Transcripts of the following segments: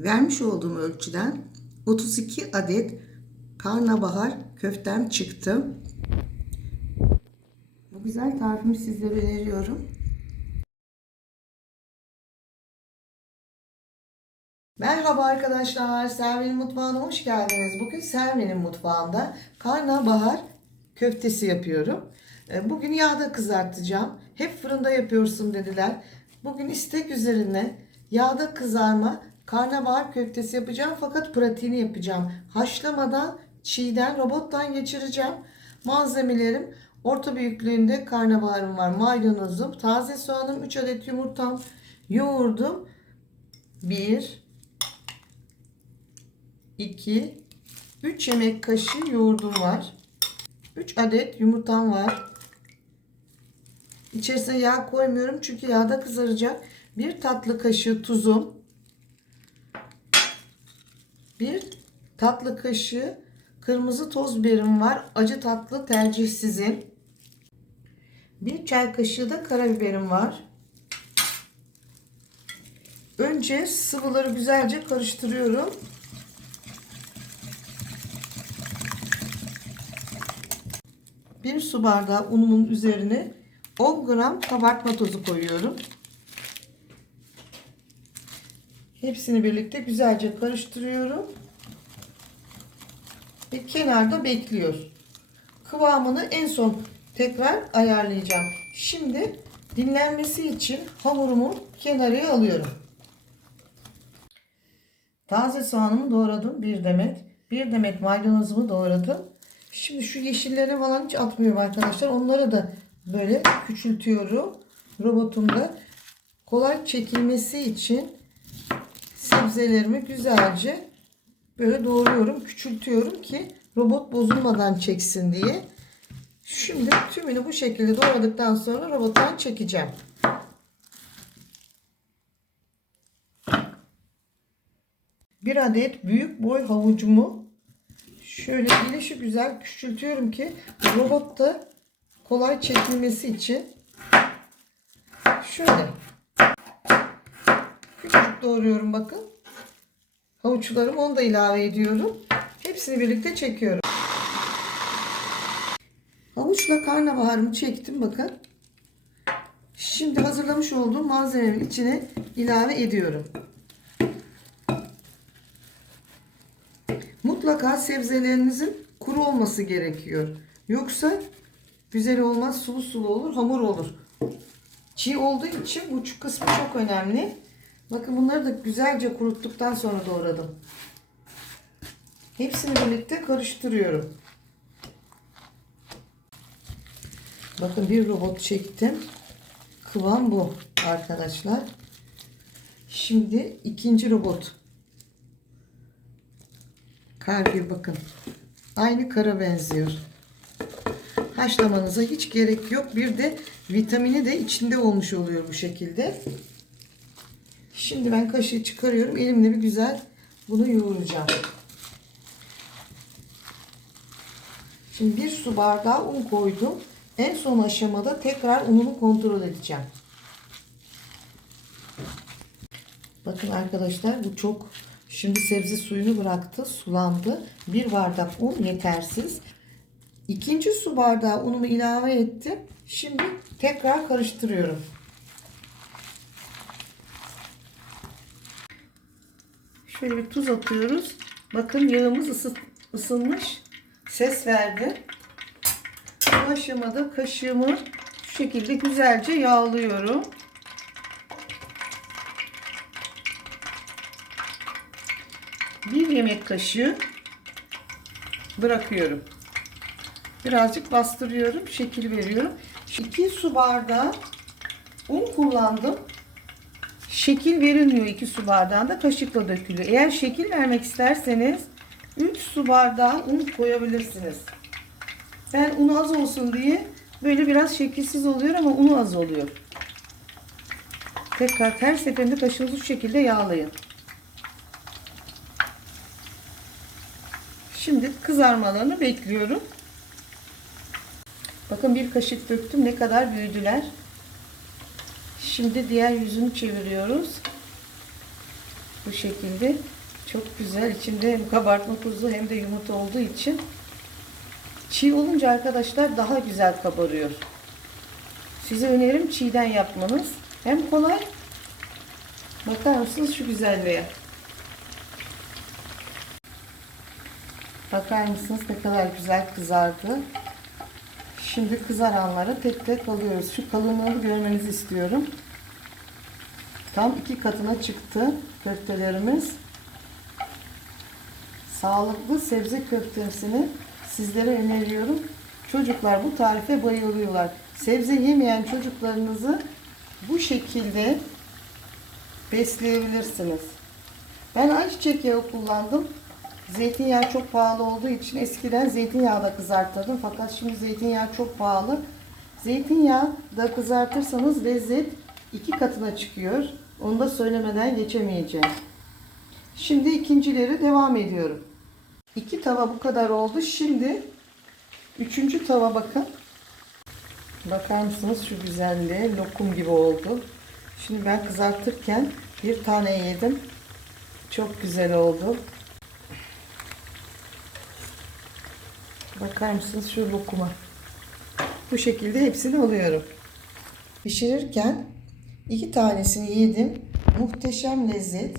Vermiş olduğum ölçüden 32 adet karnabahar köftem çıktı. Bu güzel tarifimi sizlere öneriyorum. Merhaba arkadaşlar, Selvi'nin mutfağına hoş geldiniz. Bugün Selvi'nin mutfağında karnabahar köftesi yapıyorum. Bugün yağda kızartacağım. Hep fırında yapıyorsun dediler. Bugün istek üzerine yağda kızarma karnabahar köftesi yapacağım. Fakat pratiğini yapacağım. Haşlamadan, çiğden, robottan geçireceğim. Malzemelerim orta büyüklüğünde karnabaharım var. Maydanozum, taze soğanım, 3 adet yumurtam, yoğurdum, 1 2 3 yemek kaşığı yoğurdum var. 3 adet yumurtam var. İçerisine yağ koymuyorum çünkü yağda kızaracak. 1 tatlı kaşığı tuzum. 1 tatlı kaşığı kırmızı toz biberim var. Acı tatlı tercih sizin. 1 çay kaşığı da karabiberim var. Önce sıvıları güzelce karıştırıyorum. 1 su bardağı unumun üzerine 10 gram kabartma tozu koyuyorum. Hepsini birlikte güzelce karıştırıyorum. Ve kenarda bekliyor. Kıvamını en son tekrar ayarlayacağım. Şimdi dinlenmesi için hamurumu kenarıya alıyorum. Taze soğanımı doğradım, 1 demet. 1 demet maydanozumu doğradım. Şimdi şu yeşilleri falan hiç atmıyorum arkadaşlar. Onları da böyle küçültüyorum. Robotumda kolay çekilmesi için sebzelerimi güzelce böyle doğruyorum, küçültüyorum ki robot bozulmadan çeksin diye. Şimdi tümünü bu şekilde doğradıktan sonra robottan çekeceğim. Bir adet büyük boy havucumu şöyle gelişi güzel küçültüyorum ki robotta kolay çekilmesi için. Şöyle küçük doğruyorum bakın. Havuçlarımı onu da ilave ediyorum. Hepsini birlikte çekiyorum. Havuçla karnabaharımı çektim bakın. Şimdi hazırlamış olduğum malzemenin içine ilave ediyorum. Mutlaka sebzelerinizin kuru olması gerekiyor. Yoksa güzel olmaz, sulu sulu olur, hamur olur. Çiğ olduğu için bu kısmı çok önemli. Bakın bunları da güzelce kuruttuktan sonra doğradım. Hepsini birlikte karıştırıyorum. Bakın bir robot çektim. Kıvam bu arkadaşlar. Şimdi ikinci robot. Kar bakın. Aynı kara benziyor. Haşlamanıza hiç gerek yok. Bir de vitamini de içinde olmuş oluyor bu şekilde. Şimdi ben kaşığı çıkarıyorum. Elimle bir güzel bunu yoğuracağım. Şimdi 1 su bardağı un koydum. En son aşamada tekrar unumu kontrol edeceğim. Bakın arkadaşlar bu çok şimdi sebze suyunu bıraktı, sulandı. 1 bardak un yetersiz. İkinci su bardağı unumu ilave ettim. Şimdi tekrar karıştırıyorum. Şöyle bir tuz atıyoruz. Bakın yağımız ısınmış. Ses verdi. Bu aşamada kaşığımı şu şekilde güzelce yağlıyorum. Bir yemek kaşığı bırakıyorum. Birazcık bastırıyorum, şekil veriyorum. 2 su bardağı un kullandım. Şekil verilmiyor 2 su bardağında, kaşıkla dökülüyor. Eğer şekil vermek isterseniz 3 su bardağı un koyabilirsiniz. Ben unu az olsun diye böyle biraz şekilsiz oluyor ama unu az oluyor. Tekrar her seferinde kaşığınızı şu şekilde yağlayın. Şimdi kızarmalarını bekliyorum. Bakın bir kaşık döktüm, ne kadar büyüdüler. Şimdi diğer yüzünü çeviriyoruz. Bu şekilde çok güzel. İçinde hem kabartma tozu hem de yumurta olduğu için çiğ olunca arkadaşlar daha güzel kabarıyor. Size önerim çiğden yapmanız. Hem kolay. Bakar mısınız şu güzelliğe? Bakar mısınız ne kadar güzel kızardı. Şimdi kızaranları tek tek alıyoruz. Şu kalınlığını görmenizi istiyorum. Tam 2 katına çıktı köftelerimiz. Sağlıklı sebze köftesini sizlere öneriyorum. Çocuklar bu tarife bayılıyorlar. Sebze yemeyen çocuklarınızı bu şekilde besleyebilirsiniz. Ben ayçiçek yağı kullandım. Zeytinyağı çok pahalı olduğu için eskiden zeytinyağı da kızartırdım. Fakat şimdi zeytinyağı çok pahalı. Zeytinyağı da kızartırsanız lezzet 2 katına çıkıyor. Onu da söylemeden geçemeyeceğim. Şimdi ikincileri devam ediyorum. 2 tava bu kadar oldu. Şimdi 3. tava bakın. Bakar mısınız şu güzelliğe? Lokum gibi oldu. Şimdi ben kızartırken bir tane yedim. Çok güzel oldu. Bakar mısınız şu lokuma? Bu şekilde hepsini alıyorum. Pişirirken 2 tanesini yedim. Muhteşem lezzet.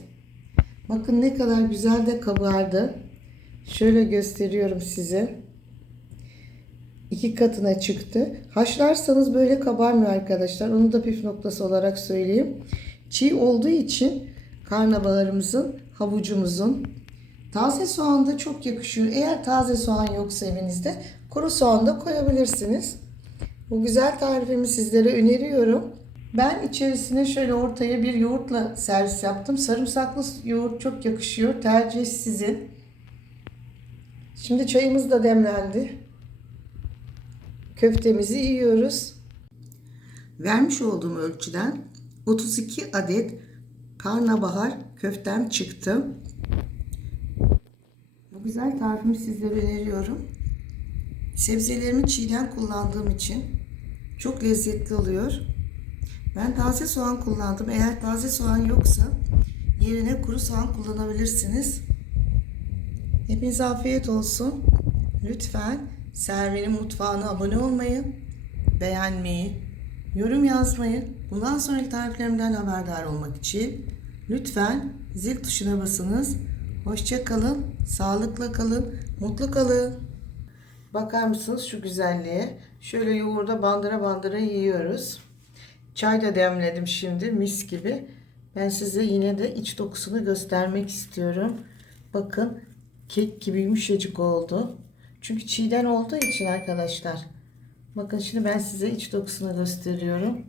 Bakın ne kadar güzel de kabardı. Şöyle gösteriyorum size. 2 katına çıktı. Haşlarsanız böyle kabarmıyor arkadaşlar. Onu da püf noktası olarak söyleyeyim. Çiğ olduğu için karnabaharımızın, havucumuzun, taze soğan da çok yakışıyor. Eğer taze soğan yoksa evinizde kuru soğan da koyabilirsiniz. Bu güzel tarifimi sizlere öneriyorum. Ben içerisine şöyle ortaya bir yoğurtla servis yaptım. Sarımsaklı yoğurt çok yakışıyor. Tercih sizin. Şimdi çayımız da demlendi. Köftemizi yiyoruz. Vermiş olduğum ölçüden 32 adet karnabahar köftem çıktı. Bu güzel tarifimi sizlere öneriyorum. Sebzelerimi çiğden kullandığım için çok lezzetli oluyor. Ben taze soğan kullandım. Eğer taze soğan yoksa yerine kuru soğan kullanabilirsiniz. Hepinize afiyet olsun. Lütfen Selvi'nin mutfağına abone olmayı, beğenmeyi, yorum yazmayı, bundan sonraki tariflerimden haberdar olmak için lütfen zil tuşuna basınız. Hoşça kalın, sağlıkla kalın, mutlu kalın. Bakar mısınız şu güzelliğe? Şöyle yoğurda bandıra bandıra yiyoruz. Çay da demledim şimdi mis gibi. Ben size yine de iç dokusunu göstermek istiyorum. Bakın kek gibi yumuşacık oldu. Çünkü çiğden olduğu için arkadaşlar. Bakın şimdi ben size iç dokusunu gösteriyorum.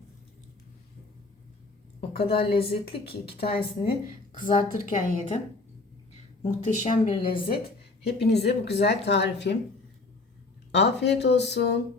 O kadar lezzetli ki 2 tanesini kızartırken yedim. Muhteşem bir lezzet. Hepinize bu güzel tarifim. Afiyet olsun.